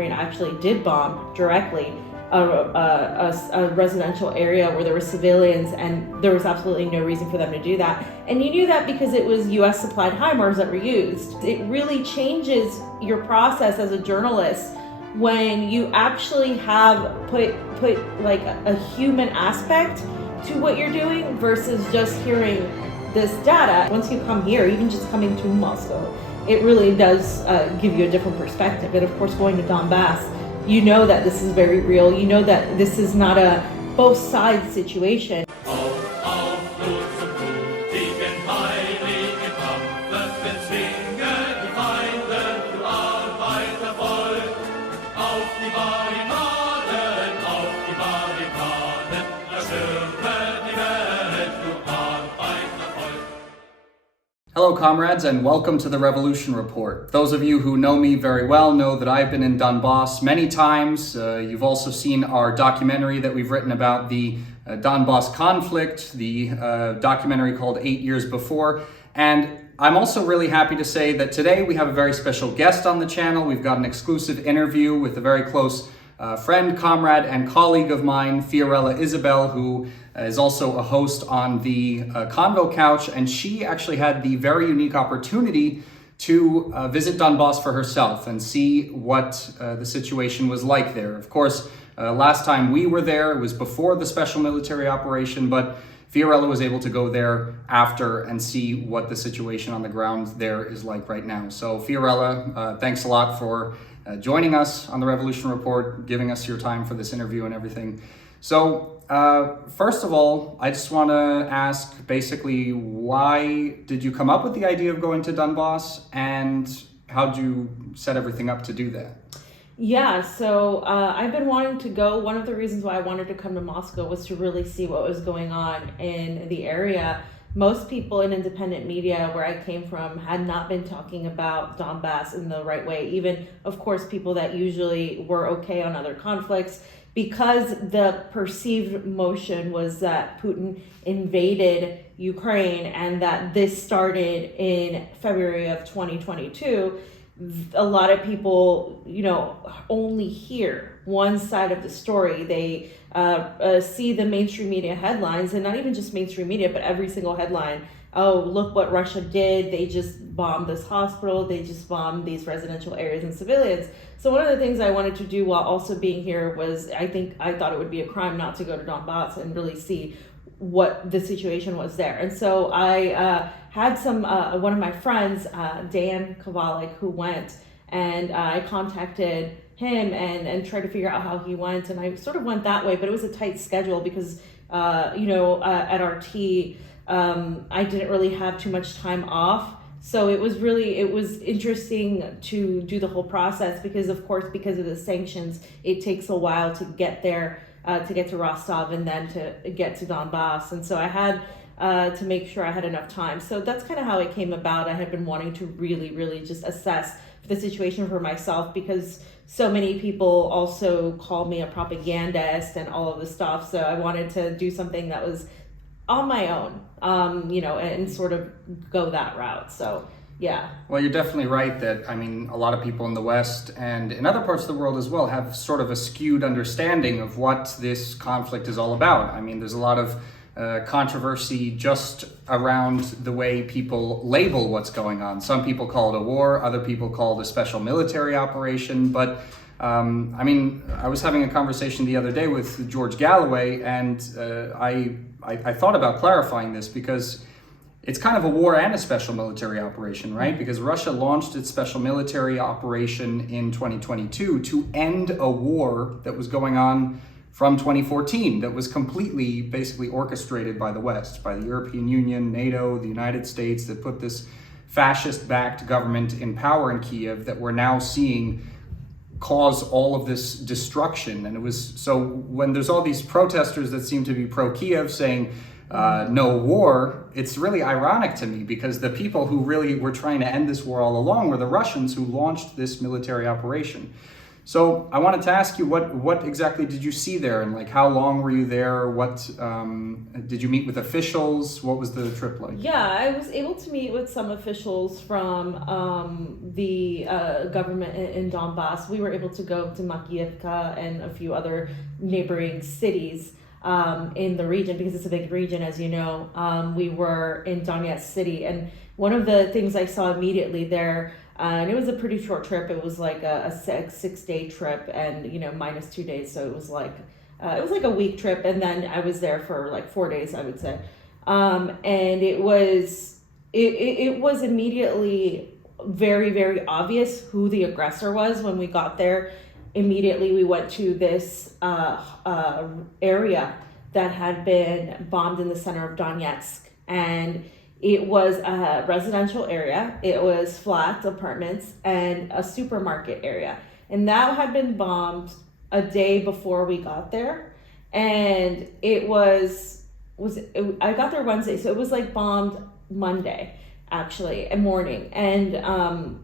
Ukraine actually did bomb directly a residential area where there were civilians, and there was absolutely no reason for them to do that. And you knew that because it was US supplied HIMARS that were used. It really changes your process as a journalist when you actually have put like a human aspect to what you're doing versus just hearing this data. Once you come here, even just coming to Moscow, it really does give you a different perspective. And of course, going to Donbass, you know that this is very real. You know that this is not a both sides situation. Hello comrades, and welcome to the Revolution Report. Those of you who know me very well know that I've been in Donbass many times. You've also seen our documentary that we've written about the Donbass conflict, the documentary called 8 Years Before. And I'm also really happy to say that today we have a very special guest on the channel. We've got an exclusive interview with a very close friend, comrade, and colleague of mine, Fiorella Isabel, who is also a host on the Convo Couch, and she actually had the very unique opportunity to visit Donbass for herself and see what the situation was like there. Of course, last time we were there, it was before the special military operation, but Fiorella was able to go there after and see what the situation on the ground there is like right now. So Fiorella, thanks a lot for joining us on the Revolution Report, giving us your time for this interview and everything. So first of all, I just want to ask basically, why did you come up with the idea of going to Donbass, and how did you set everything up to do that? Yeah, so I've been wanting to go. One of the reasons why I wanted to come to Moscow was to really see what was going on in the area. Most people in independent media where I came from had not been talking about Donbass in the right way. Even, of course, people that usually were okay on other conflicts, because the perceived motion was that Putin invaded Ukraine and that this started in February of 2022. A lot of people, only hear one side of the story. They see the mainstream media headlines, and not even just mainstream media, but every single headline. Oh, look what Russia did. They just bombed this hospital. They just bombed these residential areas and civilians. So one of the things I wanted to do while also being here was, I thought it would be a crime not to go to Donbass and really see what the situation was there. And so I had one of my friends, Dan Kovalik, who went, and I contacted him and tried to figure out how he went. And I sort of went that way, but it was a tight schedule because, at RT, I didn't really have too much time off. So it was interesting to do the whole process because, of course, because of the sanctions, it takes a while to get there, to get to Rostov and then to get to Donbass. And so I had to make sure I had enough time. So that's kind of how it came about. I had been wanting to really, really just assess the situation for myself because so many people also call me a propagandist and all of this stuff. So I wanted to do something that was on my own, and sort of go that route. So, yeah. Well, you're definitely right that, a lot of people in the West and in other parts of the world as well have sort of a skewed understanding of what this conflict is all about. There's a lot of controversy just around the way people label what's going on. Some people call it a war, other people call it a special military operation, but I was having a conversation the other day with George Galloway, and I thought about clarifying this because it's kind of a war and a special military operation, right? Because Russia launched its special military operation in 2022 to end a war that was going on from 2014 that was completely, basically orchestrated by the West, by the European Union, NATO, the United States, that put this fascist-backed government in power in Kiev that we're now seeing cause all of this destruction. And it was so when there's all these protesters that seem to be pro-Kiev saying no war, it's really ironic to me because the people who really were trying to end this war all along were the Russians who launched this military operation. So I wanted to ask you, what exactly did you see there, and like how long were you there? What did you meet with officials? What was the trip like? Yeah, I was able to meet with some officials from the government in Donbass. We were able to go to Makiivka and a few other neighboring cities in the region, because it's a big region, as you know. We were in Donetsk city, and one of the things I saw immediately there, and it was a pretty short trip. It was like a 6-day trip, and minus 2 days, so it was like a week trip, and then I was there for like 4 days, I would say. And it was immediately very, very obvious who the aggressor was when we got there. Immediately we went to this area that had been bombed in the center of Donetsk, and it was a residential area. It was flats, apartments, and a supermarket area, and that had been bombed a day before we got there. And it I got there Wednesday, so it was like bombed Monday, actually, a morning. And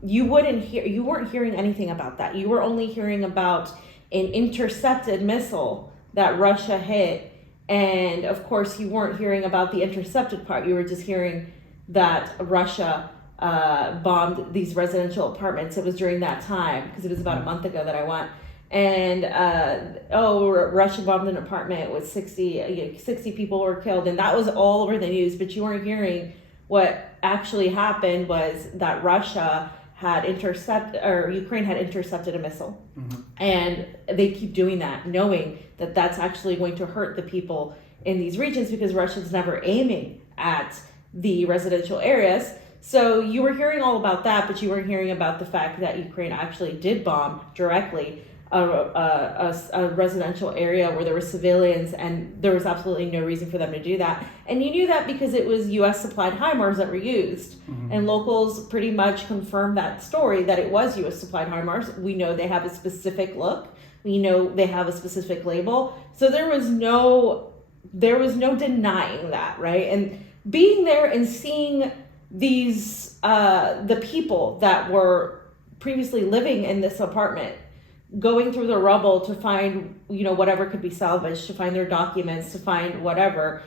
you weren't hearing anything about that. You were only hearing about an intercepted missile that Russia hit. And of course, you weren't hearing about the intercepted part. You were just hearing that Russia bombed these residential apartments. It was during that time, because it was about a month ago that I went. And Russia bombed an apartment with 60 people were killed, and that was all over the news. But you weren't hearing what actually happened was that Russia had Ukraine had intercepted a missile. Mm-hmm. And they keep doing that, knowing that that's actually going to hurt the people in these regions, because Russia's never aiming at the residential areas. So you were hearing all about that, but you weren't hearing about the fact that Ukraine actually did bomb directly a residential area where there were civilians, and there was absolutely no reason for them to do that. And you knew that because it was U.S. supplied HIMARS that were used. Mm-hmm. And locals pretty much confirmed that story, that it was U.S. supplied HIMARS. We know they have a specific look. We know they have a specific label. So there was no denying that, right? And being there and seeing these the people that were previously living in this apartment, going through the rubble to find whatever could be salvaged, to find their documents, to find whatever,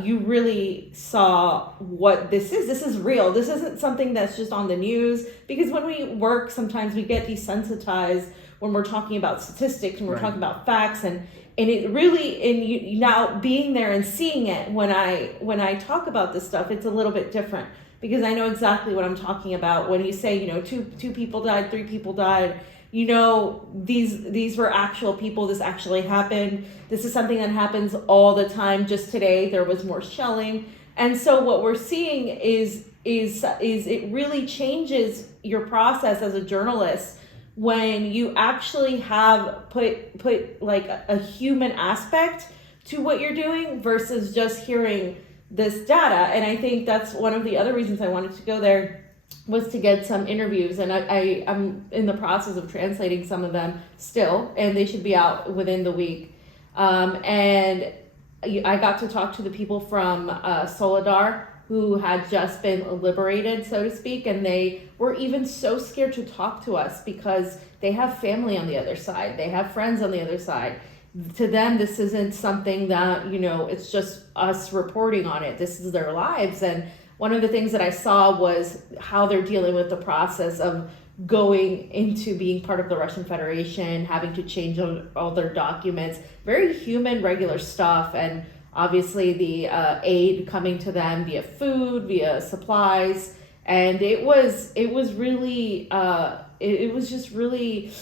you really saw what this is. This is real. This isn't something that's just on the news, because when we work, sometimes we get desensitized when we're talking about statistics, when we're talking about facts, and it really, and now being there and seeing it, when I talk about this stuff, it's a little bit different, because I know exactly what I'm talking about. When you say, two people died, 3 people died, these were actual people. This actually happened. This is something that happens all the time. Just today, there was more shelling. And so what we're seeing is it really changes your process as a journalist when you actually have put like a human aspect to what you're doing versus just hearing this data. And I think that's one of the other reasons I wanted to go there, was to get some interviews, and I'm in the process of translating some of them still, and they should be out within the week. And I got to talk to the people from Soledar, who had just been liberated, so to speak, and they were even so scared to talk to us because they have family on the other side, they have friends on the other side. To them, this isn't something that, it's just us reporting on it. This is their lives. And one of the things that I saw was how they're dealing with the process of going into being part of the Russian Federation, having to change all their documents, very human, regular stuff. And obviously the aid coming to them via food, via supplies. And it was really, it was just really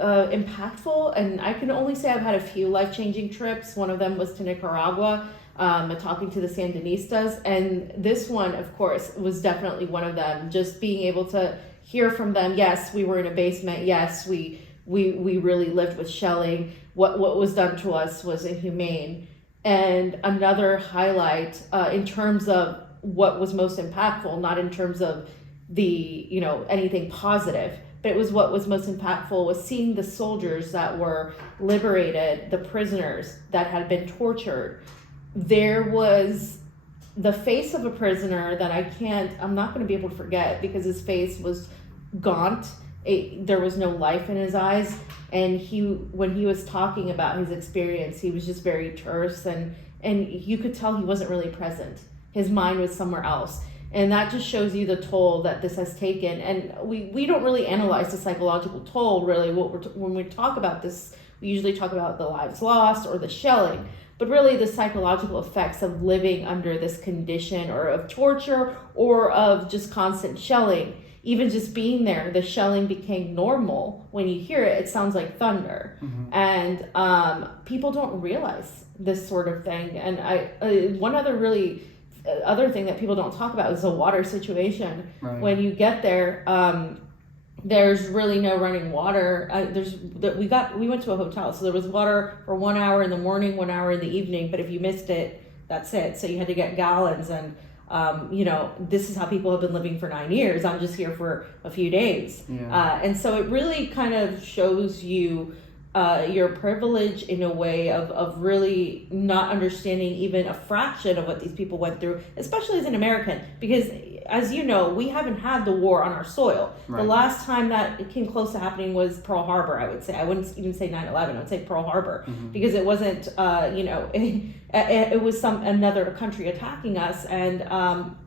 impactful. And I can only say I've had a few life-changing trips. One of them was to Nicaragua, talking to the Sandinistas, and this one, of course, was definitely one of them. Just being able to hear from them. Yes, we were in a basement. Yes, we really lived with shelling. What was done to us was inhumane. And another highlight in terms of what was most impactful, not in terms of the anything positive, but it was what was most impactful, was seeing the soldiers that were liberated, the prisoners that had been tortured. There was the face of a prisoner that I'm not going to be able to forget, because his face was gaunt there was no life in his eyes. And when he was talking about his experience, he was just very terse, and you could tell he wasn't really present. His mind was somewhere else. And that just shows you the toll that this has taken. And we don't really analyze the psychological toll, really. When we talk about this, we usually talk about the lives lost or the shelling. But really the psychological effects of living under this condition, or of torture, or of just constant shelling. Even just being there, the shelling became normal. When you hear it, it sounds like thunder. Mm-hmm. And people don't realize this sort of thing. And one other thing that people don't talk about is the water situation. Right. When you get there, there's really no running water. We went to a hotel, so there was water for 1 hour in the morning, 1 hour in the evening. But if you missed it, that's it. So you had to get gallons. And this is how people have been living for 9 years. I'm just here for a few days. Yeah. And so it really kind of shows you your privilege in a way of really not understanding even a fraction of what these people went through, especially as an American, because as you know, we haven't had the war on our soil. Right. The last time that it came close to happening was Pearl Harbor, I would say. I wouldn't even say 9/11, I would say Pearl Harbor, mm-hmm. because it wasn't, it was another country attacking us, and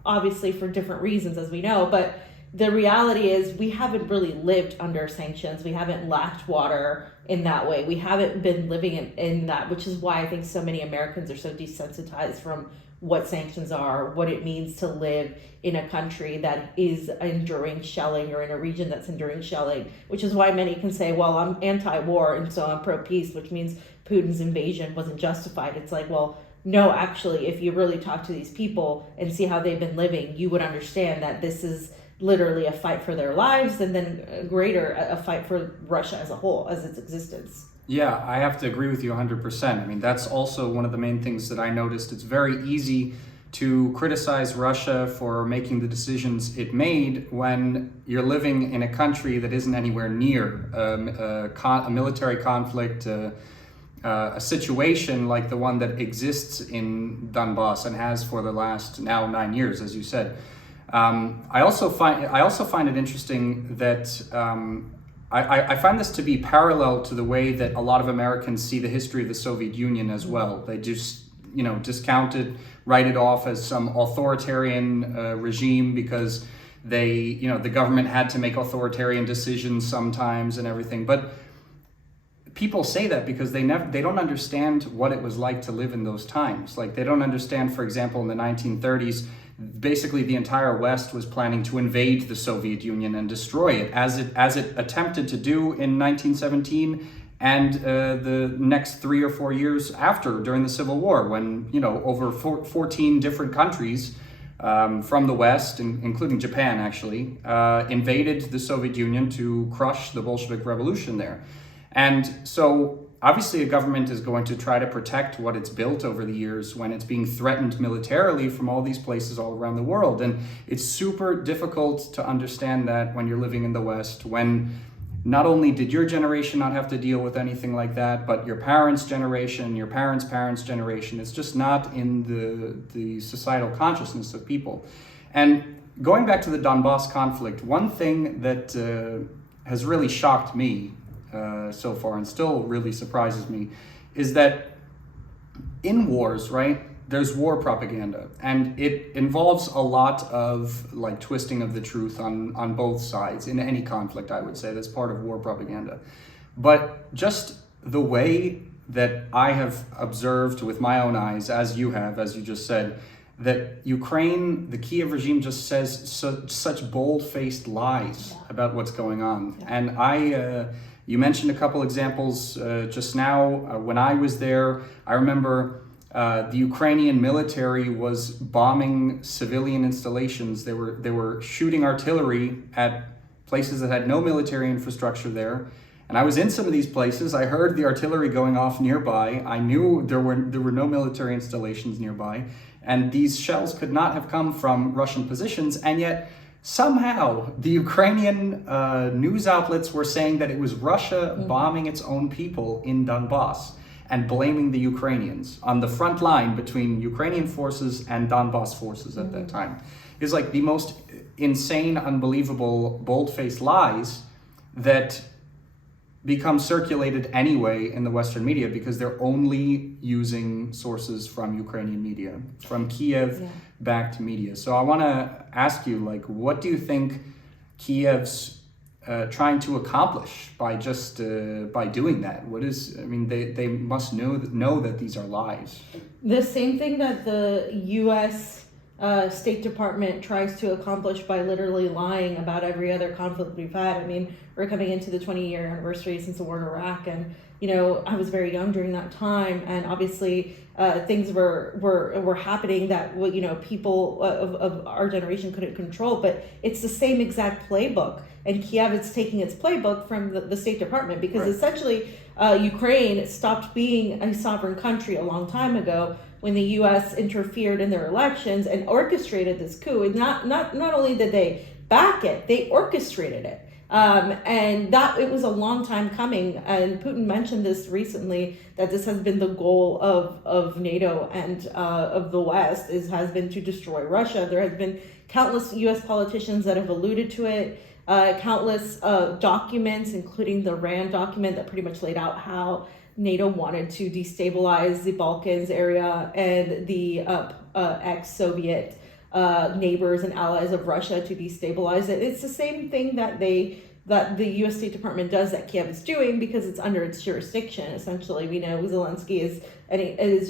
obviously for different reasons, as we know, but the reality is we haven't really lived under sanctions. We haven't lacked water in that way. We haven't been living in that, which is why I think so many Americans are so desensitized from what sanctions are, what it means to live in a country that is enduring shelling, or in a region that's enduring shelling, which is why many can say, well, I'm anti-war and so I'm pro-peace, which means Putin's invasion wasn't justified. It's like, well, no, actually, if you really talk to these people and see how they've been living, you would understand that this is literally a fight for their lives, and then a fight for Russia as a whole, as its existence. Yeah, I have to agree with you 100%. I mean, that's also one of the main things that I noticed. It's very easy to criticize Russia for making the decisions it made when you're living in a country that isn't anywhere near a military conflict, a situation like the one that exists in Donbass and has for the last now 9 years, as you said. I also find it interesting that I find this to be parallel to the way that a lot of Americans see the history of the Soviet Union as well. They just discount it, write it off as some authoritarian regime because the government had to make authoritarian decisions sometimes and everything. But people say that because they don't understand what it was like to live in those times. Like, they don't understand, for example, in the 1930s, basically the entire West was planning to invade the Soviet Union and destroy it, as it attempted to do in 1917 and the next 3 or 4 years after, during the Civil War, when over 14 different countries from the West, including Japan actually, invaded the Soviet Union to crush the Bolshevik Revolution there. And so obviously, a government is going to try to protect what it's built over the years when it's being threatened militarily from all these places all around the world. And it's super difficult to understand that when you're living in the West, when not only did your generation not have to deal with anything like that, but your parents' generation, your parents' parents' generation, it's just not in the societal consciousness of people. And going back to the Donbass conflict, one thing that has really shocked me so far, and still really surprises me, is that in wars, right, there's war propaganda, and it involves a lot of twisting of the truth on both sides in any conflict. I would say that's part of war propaganda. But just the way that I have observed with my own eyes, as you have, as you just said, that Ukraine, the Kiev regime just says such bold-faced lies about what's going on. And you mentioned a couple examples just now. When I was there, I remember the Ukrainian military was bombing civilian installations. They were shooting artillery at places that had no military infrastructure there. And I was in some of these places. I heard the artillery going off nearby. I knew there were no military installations nearby. And these shells could not have come from Russian positions. And yet, somehow, the Ukrainian news outlets were saying that it was Russia bombing its own people in Donbass and blaming the Ukrainians on the front line between Ukrainian forces and Donbass forces at that time. It's like the most insane, unbelievable, bold-faced lies that become circulated anyway in the Western media because they're only using sources from Ukrainian media, from Kiev backed media. So I want to ask you, like, what do you think Kiev's trying to accomplish by just by doing that? What is? I mean, they must know that these are lies. The same thing that the U.S. State Department tries to accomplish by literally lying about every other conflict we've had. I mean, we're coming into the 20-year anniversary since the war in Iraq, and I was very young during that time, and obviously things were happening that people of our generation couldn't control. But it's the same exact playbook, and Kiev is taking its playbook from the State Department because essentially Ukraine stopped being a sovereign country a long time ago when the U.S. interfered in their elections and orchestrated this coup. And not only did they back it, they orchestrated it. And that it was a long time coming. And Putin mentioned this recently, that this has been the goal of NATO and of the West has been to destroy Russia. There has been countless U.S. politicians that have alluded to it, countless documents, including the RAND document that pretty much laid out how NATO wanted to destabilize the Balkans area and the ex-Soviet neighbors and allies of Russia to destabilize it. It's the same thing that the U.S. State Department does that Kiev is doing because it's under its jurisdiction. Essentially, we know Zelensky is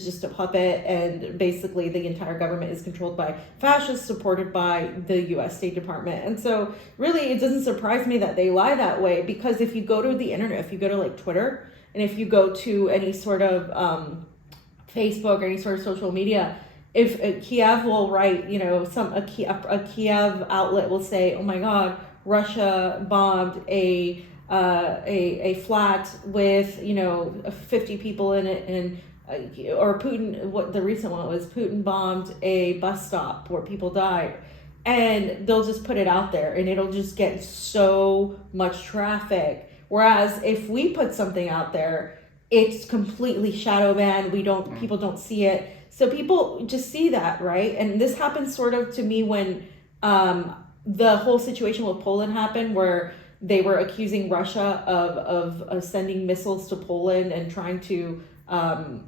just a puppet, and basically the entire government is controlled by fascists supported by the U.S. State Department. And so really it doesn't surprise me that they lie that way, because if you go to the internet, if you go to like Twitter, and if you go to any sort of Facebook or any sort of social media, if Kiev will write, a Kiev outlet will say, "Oh my God, Russia bombed a flat with 50 people in it," and or Putin. What the recent one was, Putin bombed a bus stop where people died, and they'll just put it out there, and it'll just get so much traffic. Whereas if we put something out there, it's completely shadow banned. People don't see it. So people just see that, right? And this happened sort of to me when the whole situation with Poland happened, where they were accusing Russia of sending missiles to Poland and trying to bomb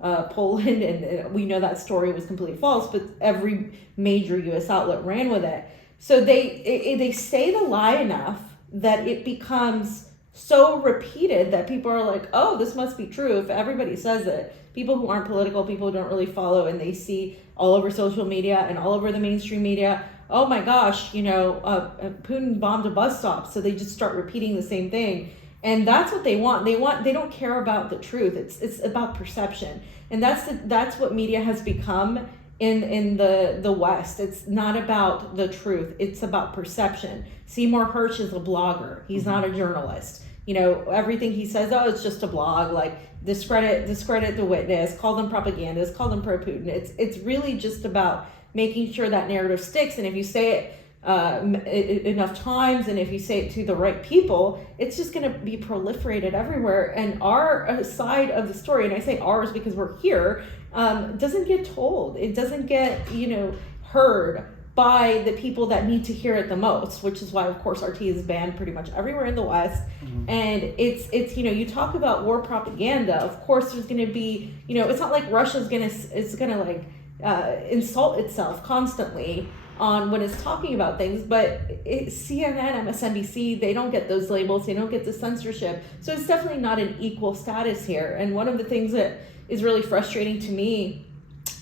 Poland. And we know that story was completely false, but every major U.S. outlet ran with it. So they say the lie enough that it becomes so repeated that people are like, oh, this must be true if everybody says it. People who aren't political, people who don't really follow, and they see all over social media and all over the mainstream media, oh my gosh, Putin bombed a bus stop. So they just start repeating the same thing. And that's what they want. They don't care about the truth. It's about perception. And that's what media has become in the West. It's not about the truth. It's about perception. Seymour Hersh is a blogger. He's not a journalist. Everything he says, oh, it's just a blog, like discredit the witness, call them propagandists, call them pro-Putin. It's really just about making sure that narrative sticks. And if you say it enough times, and if you say it to the right people, it's just going to be proliferated everywhere. And our side of the story, and I say ours because we're here, doesn't get told. It doesn't get, heard by the people that need to hear it the most, which is why, of course, RT is banned pretty much everywhere in the West. Mm-hmm. And it's you talk about war propaganda. Of course, there's going to be, it's not like Russia's going to insult itself constantly on when it's talking about things, but CNN, MSNBC, they don't get those labels, they don't get the censorship. So it's definitely not an equal status here. And one of the things that is really frustrating to me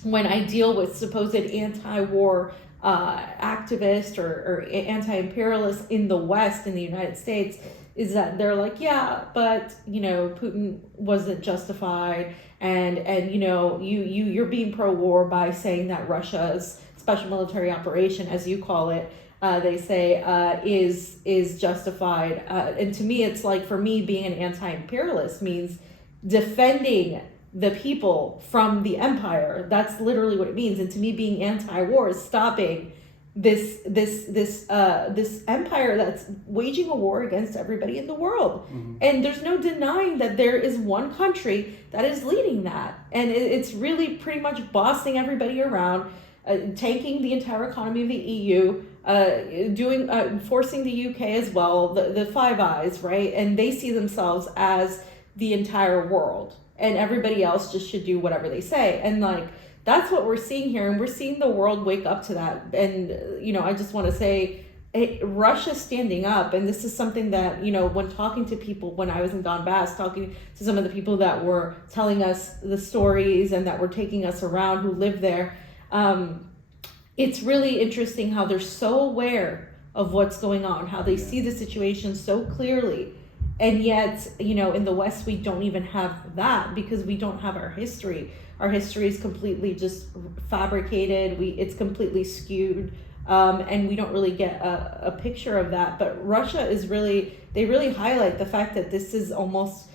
when I deal with supposed anti-war activists or anti-imperialists in the West, in the United States, is that they're like, yeah, but Putin wasn't justified, and you're being pro-war by saying that Russia's special military operation, as you call it, they say is justified. And to me, it's like, for me, being an anti-imperialist means defending the people from the empire. That's literally what it means. And to me, being anti-war is stopping this empire that's waging a war against everybody in the world. Mm-hmm. And there's no denying that there is one country that is leading that, and it's really pretty much bossing everybody around, tanking the entire economy of the EU, forcing the UK as well, the Five Eyes, right? And they see themselves as the entire world, and everybody else just should do whatever they say. And like, that's what we're seeing here, and we're seeing the world wake up to that. And I just want to say, Russia's standing up, and this is something that, when talking to people, when I was in Donbass, talking to some of the people that were telling us the stories and that were taking us around who live there, it's really interesting how they're so aware of what's going on, how they see the situation so clearly. And yet, in the West, we don't even have that, because we don't have our history. Our history is completely just fabricated. It's completely skewed. And we don't really get a picture of that. But Russia they really highlight the fact that this is almost,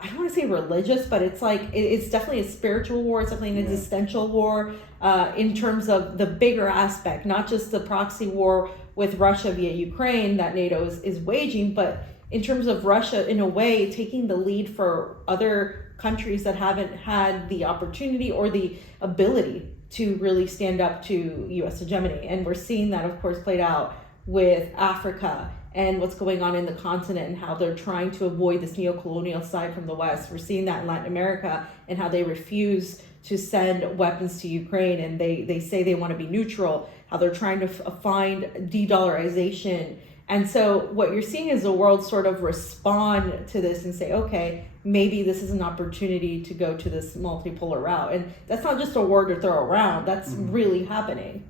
I don't want to say religious, but it's like, it's definitely a spiritual war. It's definitely an existential war, in terms of the bigger aspect, not just the proxy war with Russia via Ukraine that NATO is waging, but in terms of Russia, in a way, taking the lead for other countries that haven't had the opportunity or the ability to really stand up to U.S. hegemony. And we're seeing that, of course, played out with Africa and what's going on in the continent, and how they're trying to avoid this neo-colonial side from the West. We're seeing that in Latin America, and how they refuse to send weapons to Ukraine, and they say they want to be neutral, how they're trying to find de-dollarization. And so what you're seeing is the world sort of respond to this and say, okay, maybe this is an opportunity to go to this multipolar route. And that's not just a word to throw around, that's really happening.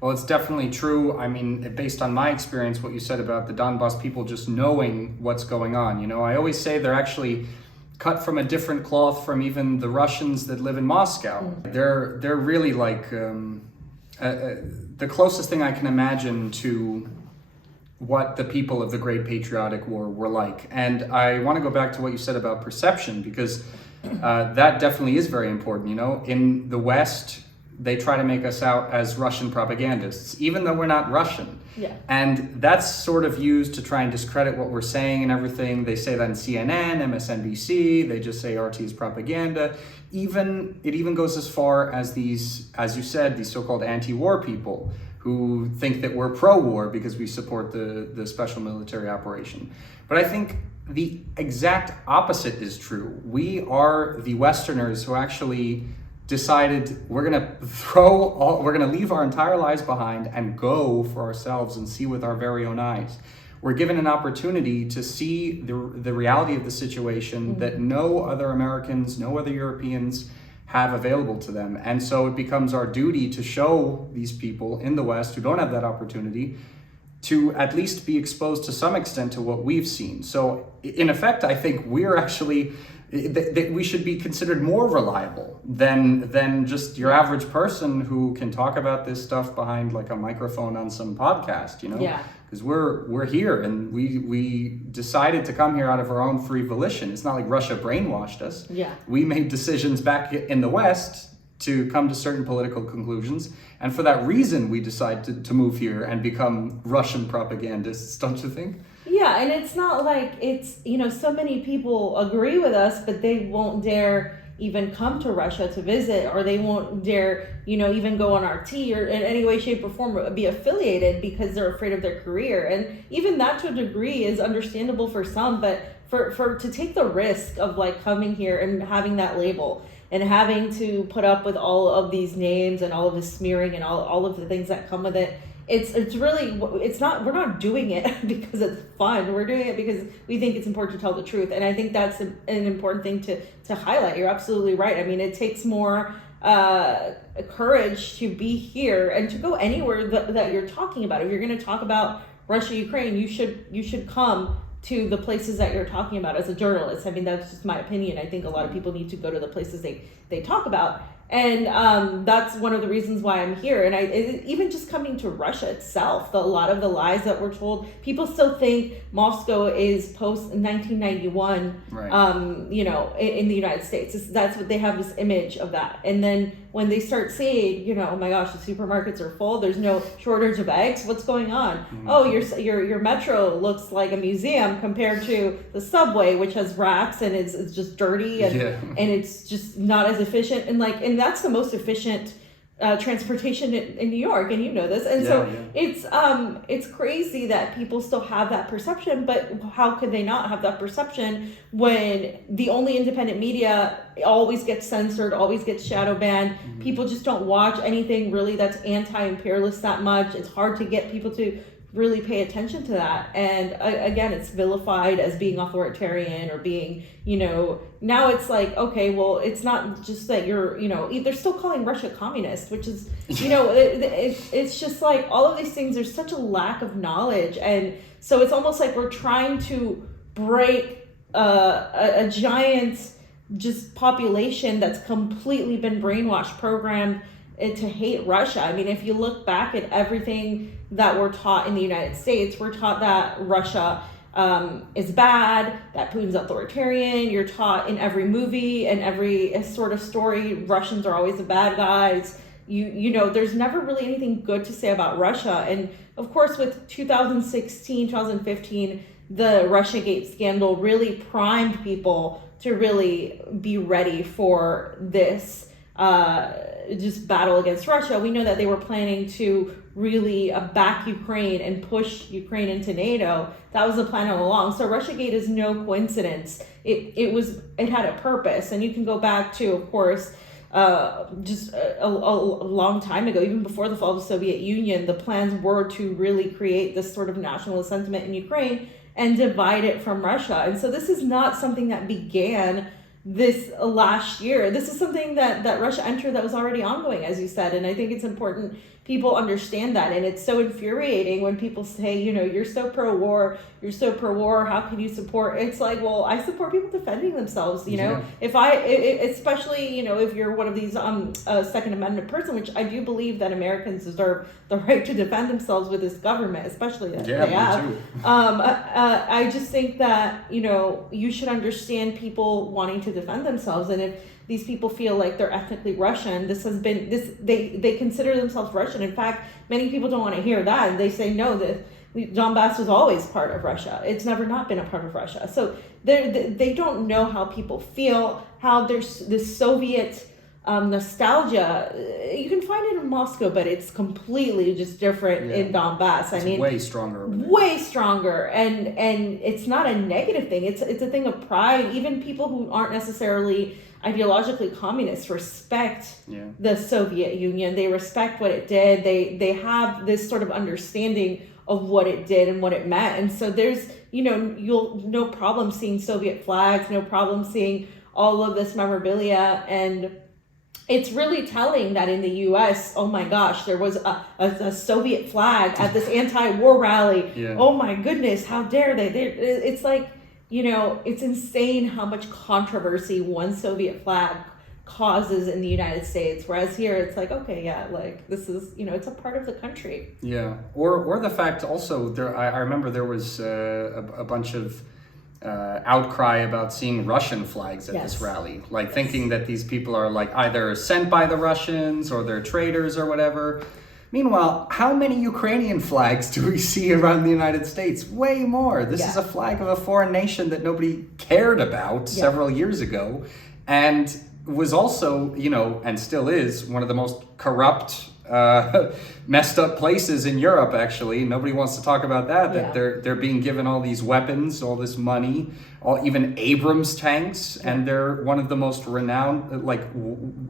Well, it's definitely true. I mean, based on my experience, what you said about the Donbass people just knowing what's going on. I always say they're actually cut from a different cloth from even the Russians that live in Moscow. They're really like the closest thing I can imagine to what the people of the Great Patriotic War were like. And I want to go back to what you said about perception, because that definitely is very important. In the West, they try to make us out as Russian propagandists, even though we're not Russian. Yeah. And that's sort of used to try and discredit what we're saying and everything. They say that in CNN, MSNBC, they just say RT is propaganda. It even goes as far as these, as you said, these so-called anti-war people who think that we're pro-war because we support the special military operation. But I think the exact opposite is true. We are the Westerners who actually decided we're gonna leave our entire lives behind and go for ourselves and see with our very own eyes. We're given an opportunity to see the reality of the situation that no other Americans, no other Europeans have available to them. And so it becomes our duty to show these people in the West who don't have that opportunity to at least be exposed to some extent to what we've seen. So in effect, I think we're actually, that we should be considered more reliable than just your average person who can talk about this stuff behind like a microphone on some podcast, Yeah. Because we're here, and we decided to come here out of our own free volition. It's not like Russia brainwashed us. Yeah. We made decisions back in the West to come to certain political conclusions, and for that reason we decided to move here and become Russian propagandists, don't you think? Yeah, and it's not like it's, so many people agree with us, but they won't dare even come to Russia to visit, or they won't dare, even go on RT or in any way, shape, or form be affiliated because they're afraid of their career. And even that to a degree is understandable for some, but for to take the risk of like coming here and having that label and having to put up with all of these names and all of this smearing and all of the things that come with it, we're not doing it because it's fun. We're doing it because we think it's important to tell the truth. And I think that's an important thing to highlight. You're absolutely right. I mean, it takes more courage to be here and to go anywhere that you're talking about. If you're going to talk about Russia, Ukraine, you should come to the places that you're talking about as a journalist. I mean, that's just my opinion. I think a lot of people need to go to the places they talk about. And that's one of the reasons why I'm here. And even just coming to Russia itself, a lot of the lies that we're told, people still think Moscow is post 1991, right. In the United States. That's what they have, this image of that. And then when they start saying, oh my gosh, the supermarkets are full, there's no shortage of eggs, what's going on? Mm-hmm. Oh, your metro looks like a museum compared to the subway, which has racks and it's just dirty and it's just not as efficient. And that's the most efficient transportation in New York, and you know this, and it's crazy that people still have that perception. But how could they not have that perception when the only independent media always gets censored, always gets shadow banned? Mm-hmm. People just don't watch anything really that's anti-imperialist that much. It's hard to get people to really pay attention to that, and again, it's vilified as being authoritarian or being, now it's like, okay, well, it's not just that you're, they're still calling Russia communist, which is, it's just like all of these things. There's such a lack of knowledge, and so it's almost like we're trying to break a giant just population that's completely been brainwashed, programmed to hate Russia. I mean, if you look back at everything that we're taught in the United States, we're taught that Russia is bad, that Putin's authoritarian. You're taught in every movie and every sort of story, Russians are always the bad guys. There's never really anything good to say about Russia. And of course, with 2016, 2015, the Russiagate scandal really primed people to really be ready for this just battle against Russia. We know that they were planning to really back Ukraine and push Ukraine into NATO. That was the plan all along. So Russiagate is no coincidence. It had a purpose, and you can go back to, of course, just a long time ago, even before the fall of the Soviet Union. The plans were to really create this sort of nationalist sentiment in Ukraine and divide it from Russia. And so this is not something that began this last year. This is something that Russia entered that was already ongoing, as you said. And I think it's important people understand that. And it's so infuriating when people say, you're so pro-war, how can you support? It's like, well, I support people defending themselves, if especially, if you're one of these Second Amendment person, which I do believe that Americans deserve the right to defend themselves with this government, especially that they have. Too. I just think that, you should understand people wanting to defend themselves. And if these people feel like they're ethnically Russian, they consider themselves Russian. In fact, many people don't want to hear that. They say, no, that Donbass was always part of Russia. It's never not been a part of Russia. So they don't know how people feel, how there's this Soviet nostalgia. You can find it in Moscow, but it's completely just different in Donbass. It's way stronger over there. Way stronger, and it's not a negative thing. It's a thing of pride. Even people who aren't necessarily ideologically communists respect the Soviet Union. They respect what it did. They have this sort of understanding of what it did and what it meant. And so there's, you'll no problem seeing Soviet flags, no problem seeing all of this memorabilia. And it's really telling that in the U.S., oh my gosh, there was a Soviet flag at this anti-war rally. Yeah. Oh my goodness, how dare they? It's like, it's insane how much controversy one Soviet flag causes in the United States. Whereas here, it's like, okay, this is, it's a part of the country. Yeah. Or the fact also, I remember there was a bunch of outcry about seeing Russian flags at this rally, thinking that these people are either sent by the Russians or they're traitors or whatever. Meanwhile, how many Ukrainian flags do we see around the United States? Way more. This is a flag of a foreign nation that nobody cared about several years ago, and was also, and still is, one of the most corrupt, messed up places in Europe, actually. Nobody wants to talk about that, that they're being given all these weapons, all this money, even Abrams tanks, and they're one of the most renowned,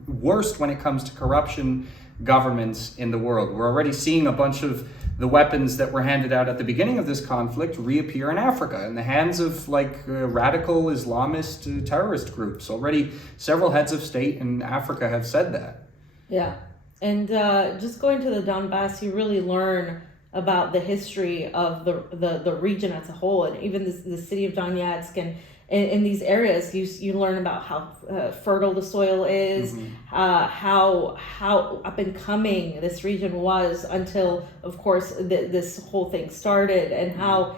worst when it comes to corruption governments in the world. We're already seeing a bunch of the weapons that were handed out at the beginning of this conflict reappear in Africa in the hands of radical Islamist terrorist groups. Already several heads of state in Africa have said that. Yeah. And just going to the Donbass, you really learn about the history of the region as a whole, and even the city of Donetsk, and in these areas, you learn about how fertile the soil is, how up and coming this region was until, of course, this whole thing started, and how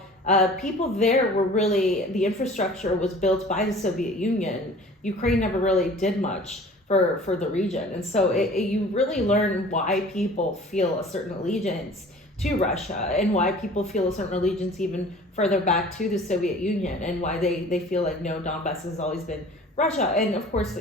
people there were really, the infrastructure was built by the Soviet Union. Ukraine never really did much for the region, and so you really learn why people feel a certain allegiance to Russia, and why people feel a certain allegiance even further back to the Soviet Union, and why they feel like, no, Donbass has always been Russia. And of course,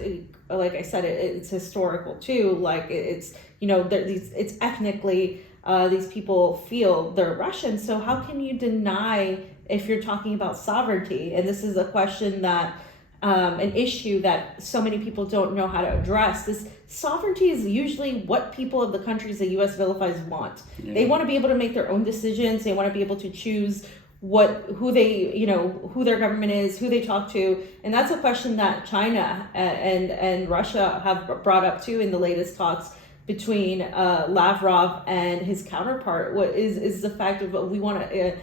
like I said, it's historical too. Like it's, it's ethnically, these people feel they're Russian. So how can you deny if you're talking about sovereignty? And this is a question that, an issue that so many people don't know how to address. This sovereignty is usually what people of the countries the U.S. vilifies want. Yeah. They want to be able to make their own decisions. They want to be able to choose who their government is, who they talk to. And that's a question that China and Russia have brought up too in the latest talks between Lavrov and his counterpart. What is the fact of we want to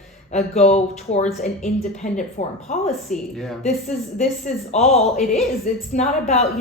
go towards an independent foreign policy. Yeah. This is all it is. It's not about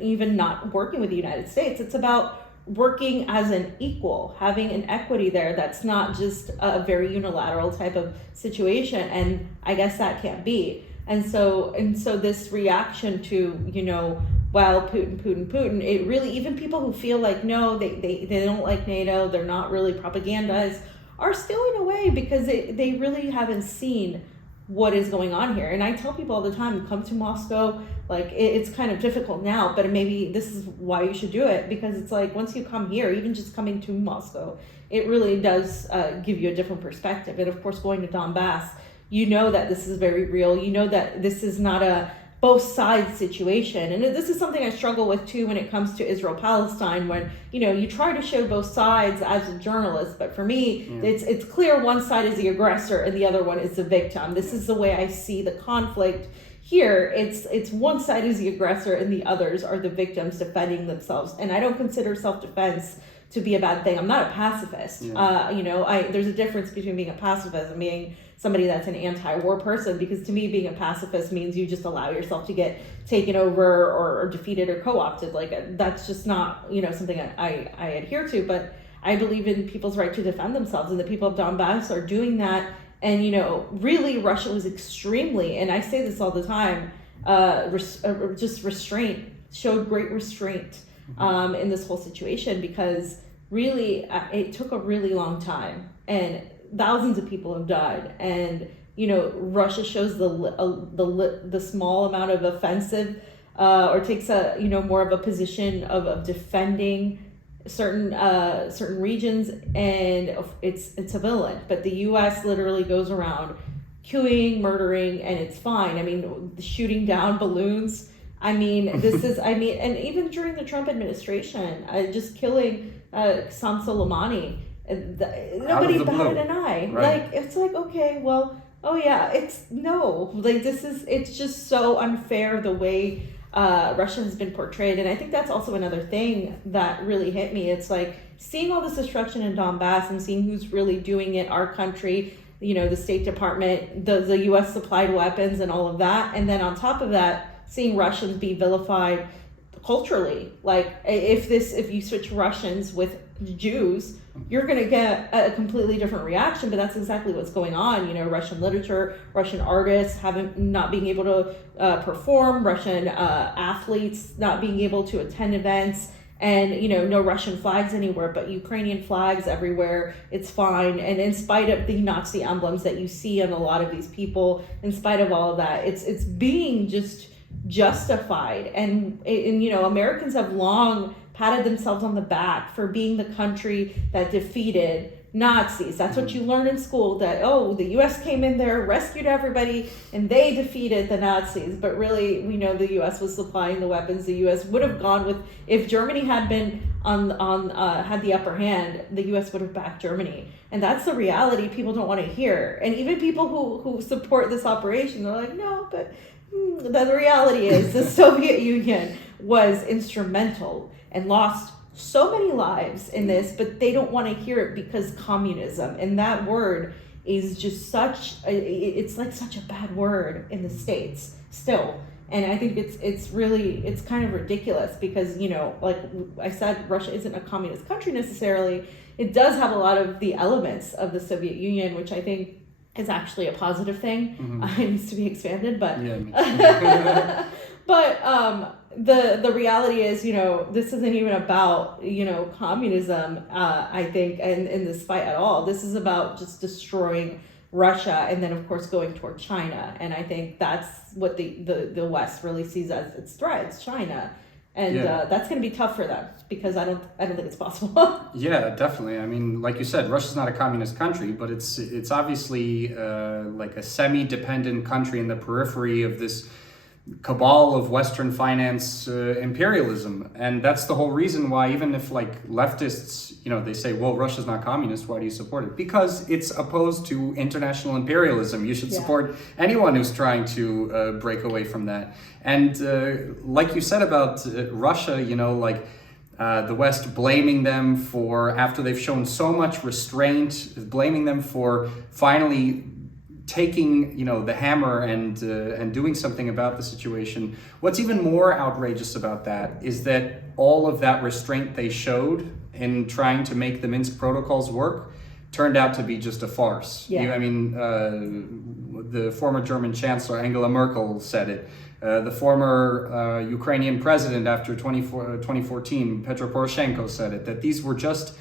even not working with the United States. It's about working as an equal, having an equity there that's not just a very unilateral type of situation. And I guess that can't be. And so this reaction to, well, Putin, it really, even people who feel like, no, they don't like NATO, they're not really propagandized, are still in a way, because they really haven't seen what is going on here. And I tell people all the time, come to Moscow. Like it's kind of difficult now, but maybe this is why you should do it, because it's like once you come here, even just coming to Moscow, it really does give you a different perspective. And of course, going to Donbass, that this is very real. That this is not a both sides situation. And this is something I struggle with too when it comes to Israel-Palestine, when, you try to show both sides as a journalist, but for me, it's clear one side is the aggressor and the other one is the victim. This is the way I see the conflict here. It's one side is the aggressor and the others are the victims defending themselves. And I don't consider self-defense to be a bad thing. I'm not a pacifist. There's a difference between being a pacifist and being somebody that's an anti-war person, because to me, being a pacifist means you just allow yourself to get taken over or defeated or co-opted. Like that's just not, something I adhere to. But I believe in people's right to defend themselves, and the people of Donbass are doing that. And, really Russia was extremely, and I say this all the time, showed great restraint in this whole situation, because really it took a really long time, and thousands of people have died. And Russia shows the small amount of offensive or takes a more of a position of defending certain regions, and it's a villain. But the U.S. literally goes around killing, murdering, and it's fine. I mean, shooting down balloons. I mean, and even during the Trump administration, just killing Qasem Soleimani, nobody batted an eye. Right. Like, it's like, okay, well, oh yeah, it's just so unfair the way Russia has been portrayed. And I think that's also another thing that really hit me. It's like seeing all this destruction in Donbass and seeing who's really doing it, our country, the State Department, the U.S. supplied weapons and all of that. And then on top of that, seeing Russians be vilified culturally. Like if you switch Russians with Jews, you're going to get a completely different reaction. But that's exactly what's going on. Russian literature, Russian artists not being able to perform, Russian athletes not being able to attend events, and no Russian flags anywhere, but Ukrainian flags everywhere. It's fine. And in spite of the Nazi emblems that you see on a lot of these people, in spite of all of that, it's being just justified. And Americans have long patted themselves on the back for being the country that defeated Nazis. That's what you learn in school, that, the U.S. came in there, rescued everybody, and they defeated the Nazis. But really, we know the U.S. was supplying the weapons. The U.S. would have gone with, if Germany had been had the upper hand, the U.S. would have backed Germany. And that's the reality people don't want to hear. And even people who support this operation, they're like, no, but the reality is the Soviet Union was instrumental and lost so many lives in this, but they don't want to hear it because communism, and that word is just it's like such a bad word in the States still. And I think it's kind of ridiculous, because like I said, Russia isn't a communist country necessarily. It does have a lot of the elements of the Soviet Union, which I think is actually a positive thing. It needs to be expanded, but But the reality is, this isn't even about, communism, I think, and in this fight at all. This is about just destroying Russia and then, of course, going toward China. And I think that's what the West really sees as its threat. It's China. And that's going to be tough for them because I don't think it's possible. Yeah, definitely. I mean, like you said, Russia's not a communist country, but it's obviously like a semi-dependent country in the periphery of this cabal of Western finance imperialism. And that's the whole reason why, even if like leftists, they say, well, Russia's not communist, why do you support it? Because it's opposed to international imperialism. You should support anyone who's trying to break away from that. And like you said about Russia, the West blaming them for, after they've shown so much restraint, blaming them for finally taking the hammer and doing something about the situation. What's even more outrageous about that is that all of that restraint they showed in trying to make the Minsk protocols work turned out to be just a farce. The former German Chancellor Angela Merkel said it. The former Ukrainian president after 2014, Petro Poroshenko, said it, that these were just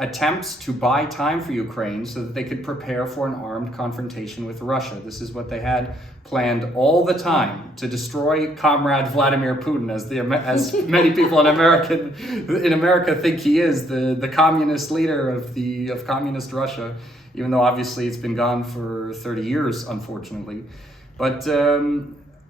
attempts to buy time for Ukraine so that they could prepare for an armed confrontation with Russia. This is what they had planned all the time, to destroy Comrade Vladimir Putin, as many people in America think he is, the communist leader of communist Russia, even though obviously it's been gone for 30 years, unfortunately. But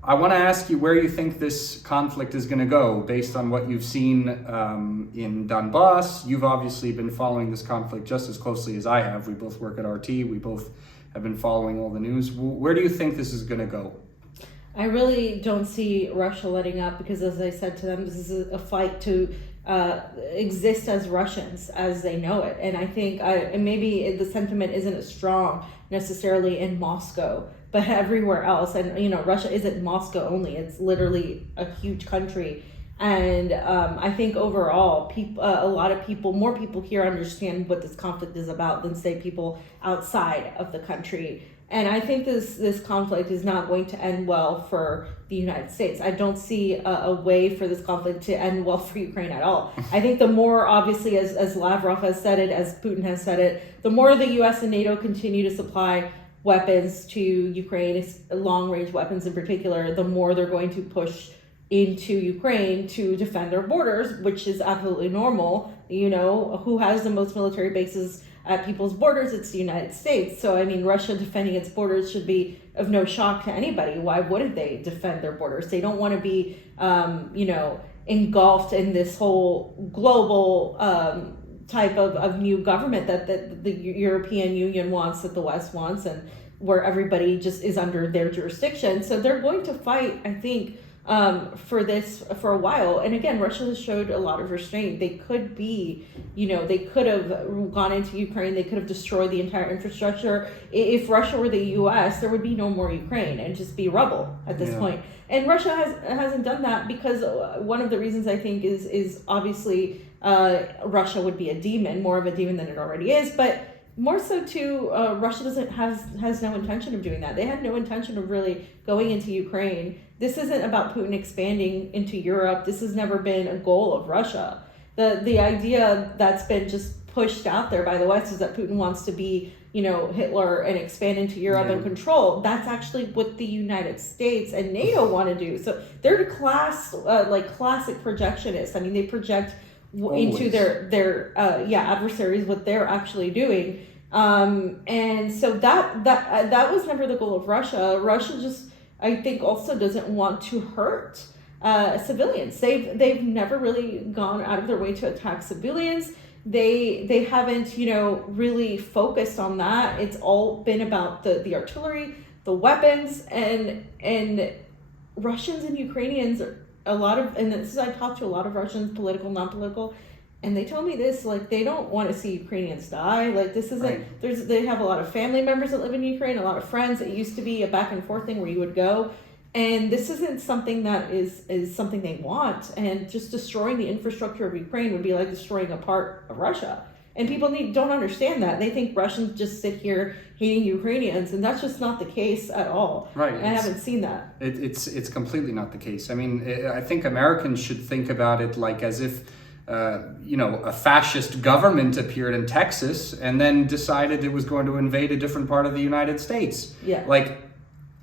I want to ask you where you think this conflict is going to go based on what you've seen in Donbass. You've obviously been following this conflict just as closely as I have. We both work at RT. We both have been following all the news. Where do you think this is going to go? I really don't see Russia letting up because, as I said to them, this is a fight to exist as Russians as they know it. And I think and maybe the sentiment isn't as strong necessarily in Moscow, but everywhere else. And, Russia isn't Moscow only. It's literally a huge country. And I think overall, more people here understand what this conflict is about than, say, people outside of the country. And I think this conflict is not going to end well for the United States. I don't see a way for this conflict to end well for Ukraine at all. I think the more, obviously, as Lavrov has said it, as Putin has said it, the more the U.S. and NATO continue to supply weapons to Ukraine, long-range weapons in particular, the more they're going to push into Ukraine to defend their borders, which is absolutely normal. Who has the most military bases at people's borders? It's the United States. So, Russia defending its borders should be of no shock to anybody. Why wouldn't they defend their borders? They don't want to be, engulfed in this whole global type of new government that the European Union wants, that the West wants, and where everybody just is under their jurisdiction. So they're going to fight, I think, for this for a while. And again, Russia has showed a lot of restraint. They could be, they could have gone into Ukraine. They could have destroyed the entire infrastructure. If Russia were the U.S., there would be no more Ukraine and just be rubble at this point. And Russia hasn't done that because one of the reasons I think is obviously Russia would be a demon, more of a demon than it already is, but more so too, Russia has no intention of doing that. They had no intention of really going into Ukraine. This isn't about Putin expanding into Europe. This has never been a goal of Russia. The idea that's been just pushed out there by the West is that Putin wants to be, Hitler and expand into Europe and control. That's actually what the United States and NATO want to do. So they're classic projectionists. They project into their adversaries what they're actually doing. And so that was never the goal of Russia. Russia just, I think, also doesn't want to hurt civilians. They've never really gone out of their way to attack civilians. They haven't, really focused on that. It's all been about the artillery, the weapons, and Russians and Ukrainians are I talked to a lot of Russians, political, non-political, and they told me this, they don't want to see Ukrainians die. This isn't, they have a lot of family members that live in Ukraine, a lot of friends. It used to be a back and forth thing where you would go. And this isn't something that is something they want. And just destroying the infrastructure of Ukraine would be like destroying a part of Russia. And people don't understand that. They think Russians just sit here hating Ukrainians, and that's just not the case at all. Right. And I haven't seen that. It's completely not the case. I mean, I think Americans should think about it like as if, a fascist government appeared in Texas and then decided it was going to invade a different part of the United States. Yeah. Like,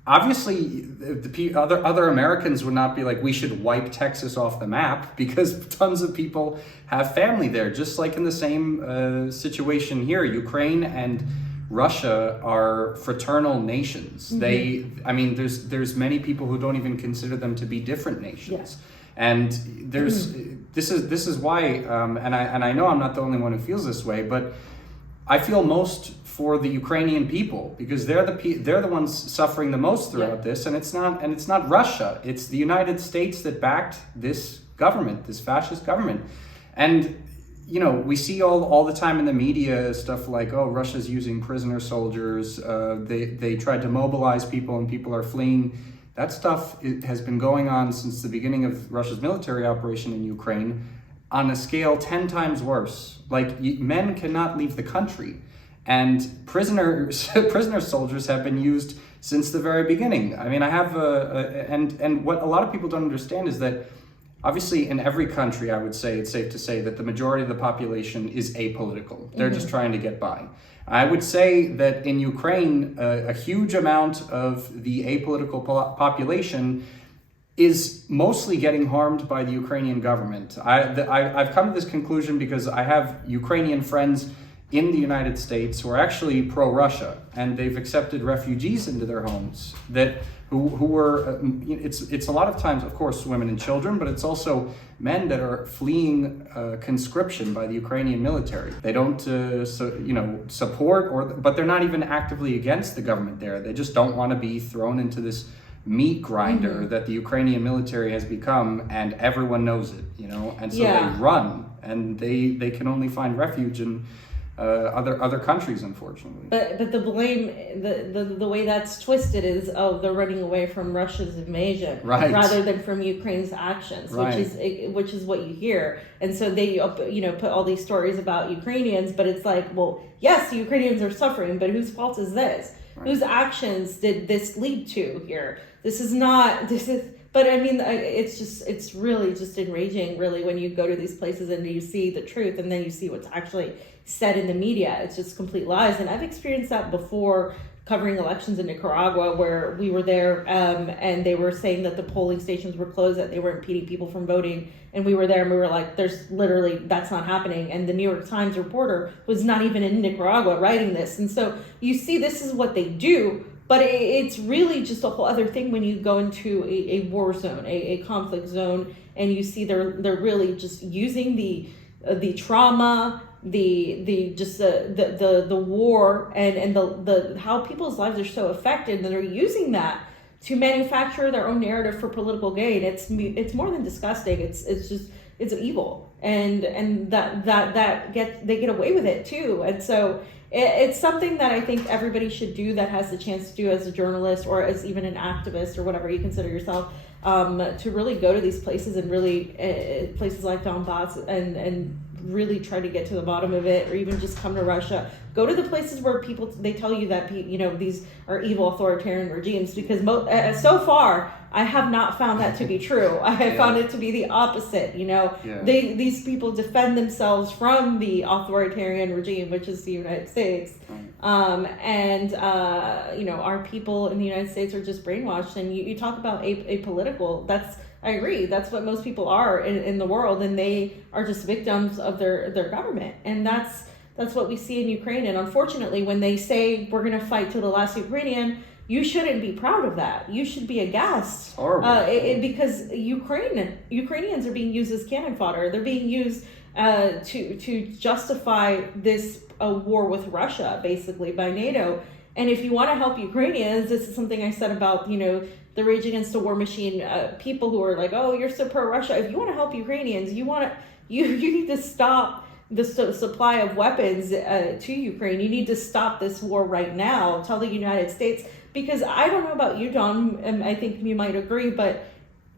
obviously, the other Americans would not be like, we should wipe Texas off the map, because tons of people have family there. Just like in the same situation here, Ukraine and Russia are fraternal nations. Mm-hmm. There's many people who don't even consider them to be different nations. Yeah. And this is why, and I know I'm not the only one who feels this way, but I feel most for the Ukrainian people, because they're the ones suffering the most throughout this, and it's not Russia, it's the United States that backed this government, this fascist government. And we see all the time in the media stuff like, oh, Russia's using prisoner soldiers, they tried to mobilize people and people are fleeing. That stuff has been going on since the beginning of Russia's military operation in Ukraine, on a scale 10 times worse. Like, men cannot leave the country. And prisoner soldiers have been used since the very beginning. I mean, I have and what a lot of people don't understand is that obviously in every country, I would say it's safe to say that the majority of the population is apolitical. They're just trying to get by. I would say that in Ukraine, a huge amount of the apolitical population is mostly getting harmed by the Ukrainian government. I've come to this conclusion because I have Ukrainian friends in the United States who are actually pro-Russia, and they've accepted refugees into their homes who were, it's a lot of times, of course, women and children, but it's also men that are fleeing conscription by the Ukrainian military. They don't, support, but they're not even actively against the government there. They just don't want to be thrown into this meat grinder that the Ukrainian military has become, and everyone knows it, and so they run, and they can only find refuge in other countries, unfortunately. But the blame, the way that's twisted is, they're running away from Russia's invasion, right, rather than from Ukraine's actions, right, which is what you hear. And so they put all these stories about Ukrainians, but it's like, well, yes, the Ukrainians are suffering, but whose fault is this? Right. Whose actions did this lead to here? But I mean, it's really just enraging, really, when you go to these places and you see the truth, and then you see what's actually said in the media. It's just complete lies. And I've experienced that before, covering elections in Nicaragua, where we were there, and they were saying that the polling stations were closed, that they were impeding people from voting. And we were there and we were like, that's not happening. And the New York Times reporter was not even in Nicaragua writing this. And so you see, this is what they do. But it's really just a whole other thing when you go into a war zone, a conflict zone, and you see they're really just using the trauma, the war, and the how people's lives are so affected, and they're using that to manufacture their own narrative for political gain. It's more than disgusting. It's evil, and they get away with it too. And so it's something that I think everybody should do that has the chance to do as a journalist or as even an activist or whatever you consider yourself, to really go to these places and really places like Donbass and really try to get to the bottom of it, or even just come to Russia. Go to the places where they tell you that these are evil authoritarian regimes, because so far I have not found that to be true. I have found it to be the opposite. These people defend themselves from the authoritarian regime, which is the United States. Our people in the United States are just brainwashed. And you talk about apolitical. I agree. That's what most people are in the world, and they are just victims of their government. And that's what we see in Ukraine. And unfortunately, when they say we're going to fight till the last Ukrainian, you shouldn't be proud of that. You should be aghast. Because Ukrainians are being used as cannon fodder. They're being used to justify this war with Russia, basically, by NATO. And if you want to help Ukrainians, this is something I said about, the Rage Against the War Machine, people who are like, oh, you're so pro-Russia. If you want to help Ukrainians, you need to stop the supply of weapons to Ukraine. You need to stop this war right now. Tell the United States, because I don't know about you, Don, and I think you might agree, but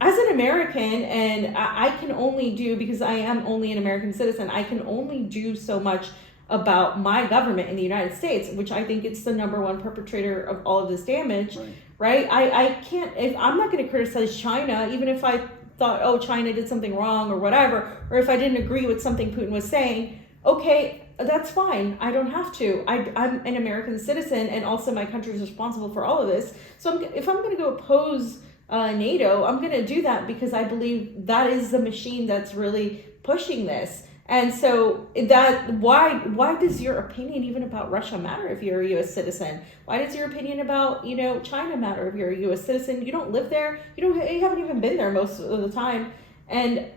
as an American, and I can only do, because I am only an American citizen, I can only do so much about my government in the United States, which I think it's the number one perpetrator of all of this damage, right? I can't, if I'm not going to criticize China, even if I thought, oh, China did something wrong or whatever, or if I didn't agree with something Putin was saying, okay, that's fine. I don't have to. I'm an American citizen, and also my country is responsible for all of this. So if I'm going to go oppose NATO, I'm going to do that because I believe that is the machine that's really pushing this. And so that why does your opinion even about Russia matter if you're a U.S. citizen? Why does your opinion about China matter if you're a U.S. citizen? You don't live there. You haven't even been there most of the time. And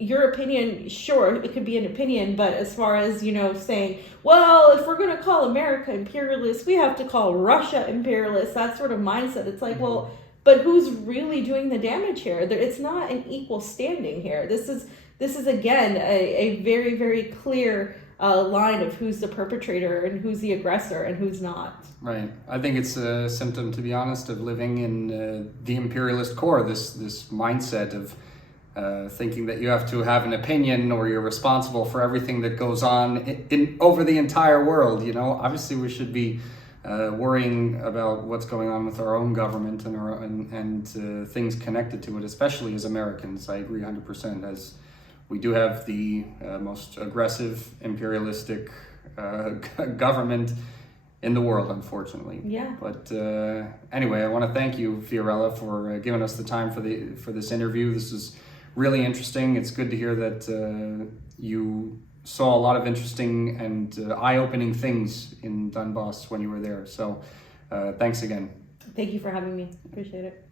your opinion, sure, it could be an opinion, but as far as saying, well, if we're going to call America imperialist, we have to call Russia imperialist. That sort of mindset. It's like, well, but who's really doing the damage here? It's not an equal standing here. This is again a very, very clear line of who's the perpetrator and who's the aggressor and who's not. Right. I think it's a symptom, to be honest, of living in the imperialist core. This mindset of thinking that you have to have an opinion or you're responsible for everything that goes on in over the entire world. Obviously we should be worrying about what's going on with our own government and things connected to it, especially as Americans. I agree 100%. As we do have the most aggressive imperialistic government in the world, unfortunately. Yeah. But anyway, I want to thank you, Fiorella, for giving us the time for this interview. This is really interesting. It's good to hear that you saw a lot of interesting and eye-opening things in Donbass when you were there. So thanks again. Thank you for having me. Appreciate it.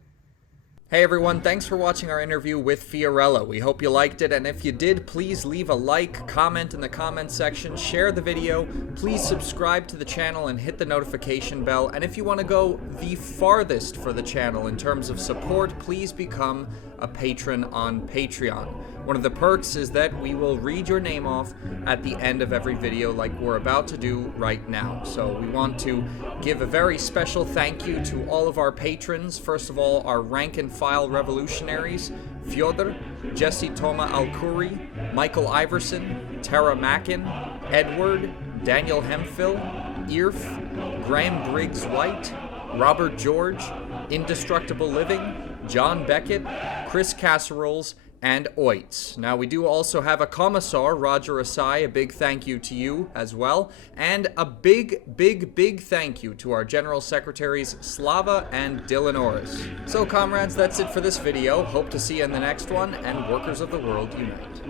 Hey everyone, thanks for watching our interview with Fiorella. We hope you liked it, and if you did, please leave a like, comment in the comment section, share the video, please subscribe to the channel and hit the notification bell, and if you want to go the farthest for the channel in terms of support, please become a patron on Patreon. One of the perks is that we will read your name off at the end of every video like we're about to do right now. So we want to give a very special thank you to all of our patrons. First of all, our rank and file revolutionaries, Fyodor, Jesse Toma Alkuri, Michael Iverson, Tara Mackin, Edward, Daniel Hemphill, Irf, Graham Briggs White, Robert George, Indestructible Living, John Beckett, Chris Casseroles, and Oitz. Now, we do also have a commissar, Roger Asai. A big thank you to you as well. And a big, big, big thank you to our General Secretaries, Slava and Dylan Orris. So, comrades, that's it for this video. Hope to see you in the next one, and workers of the world unite.